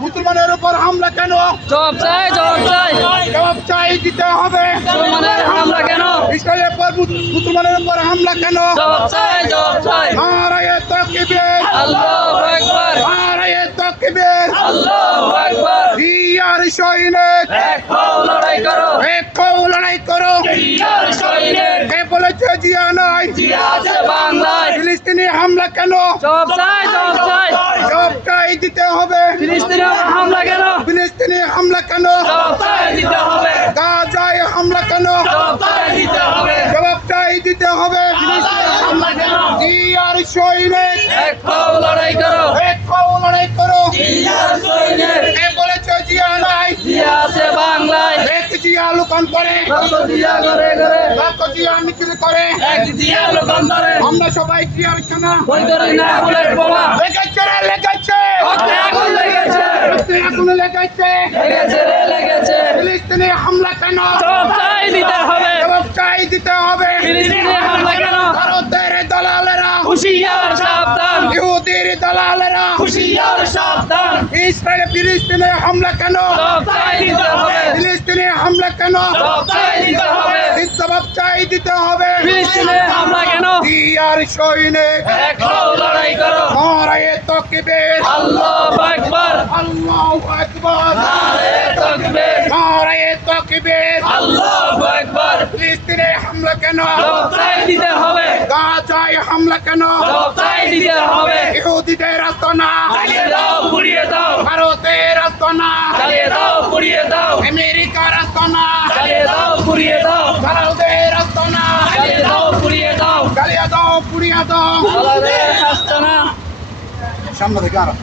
মুসলমানের উপর হামলা কেন? জবাব চাই, জবাব চাই, জবাব চাই, দিতে হবে। মুসলমানের হামলা কেন? ইসরায়েলের উপর মুসলমানের উপর হামলা কেন? জবাব চাই, জবাব চাই। নারায়ে তাকবীর, আল্লাহু আকবার, নারায়ে তাকবীর, আল্লাহু আকবার। জিয়ার সৈনিক, এক হও, লড়াই করো, এক হও, লড়াই করো। জিয়ার সৈনিক, কে বলেছে জিয়া নাই? জিয়া আছে বাংলায়। ফিলিস্তিনি হামলা কেন? জবাব চাই, জবাব চাই। জবাব চাই, দিতে হবে। ফিলিস্তিনে হামলা কেন? ফিলিস্তিনি হামলা কেন? জবাব চাই, দিতে হবে। গাজায় হামলা কেন? জবাব চাই, দিতে হবে। জবাব চাই, দিতে হবে। গাজায় হামলা কেন? জিয়ার সৈনিক, এক হও, লড়াই করো, এক হও, লড়াই করো। জিয়ার সৈনিক, কে বলেছে জিয়া নাই? জিয়া আছে বাংলায়। এক জিয়া লোকান্তরে, রক্ত জিয়া করে করে, লক্ষ জিয়া মিছিল করে। এক জিয়া লোকান্তরে। আমরা সবাই জিয়ার সেনা। বই করি না বলে বোমা, লেগেছে রে, লেগেছে। রক্তে আগুন লেগেছে, রক্তে আগুন লেগেছে। লেগেছে রে লেগেছে। ফিলিস্তিনি হামলা কেন? জবাব চাই, দিতে হবে। জবাব চাই, দিতে হবে। ফিলিস্তিনে হামলা কেন? ভারতের দালালেরা, হুশিয়ার সাবধান, ইহুদির দালালেরা, হুশিয়ার সাবধান। ইসরায়েল ফিলিস্তিনে হামলা কেন? জবাব চাই, দিতে হবে। ফিলিস্তিনে হামলা কেন? জবাব চাই, দিতে হবে। জবাব চাই, দিতে হবে। ফিলিস্তিনে হামলা কেন? জিয়ার সৈনিক, এক হও, লড়াই করো, নারায়ে তাকবীর, আল্লাহু আকবার, আল্লাহু আকবার, নারে তাকবীর, নারায়ে তাকবীর। আল্লাহু আকবার। ফিলিস্তিনে হামলা কেন? জবাব চাই, দিতে হবে। গাজায় হামলা কেন? জবাব চাই, দিতে হবে। ইহুদিদের আস্তানা, জ্বালিয়ে দাও, পুড়িয়ে দাও, ভারতের আস্তানা, জ্বালিয়ে দাও, পুড়িয়ে দাও, আমেরিকার আস্তানা, জ্বালিয়ে দাও, পুড়িয়ে দাও, দালালদের আস্তানা, জ্বালিয়ে দাও, পুড়িয়ে দাও, জ্বালিয়ে দাও, পুড়িয়ে দাও। দালালের আস্তানা। সামনে থেকে আরো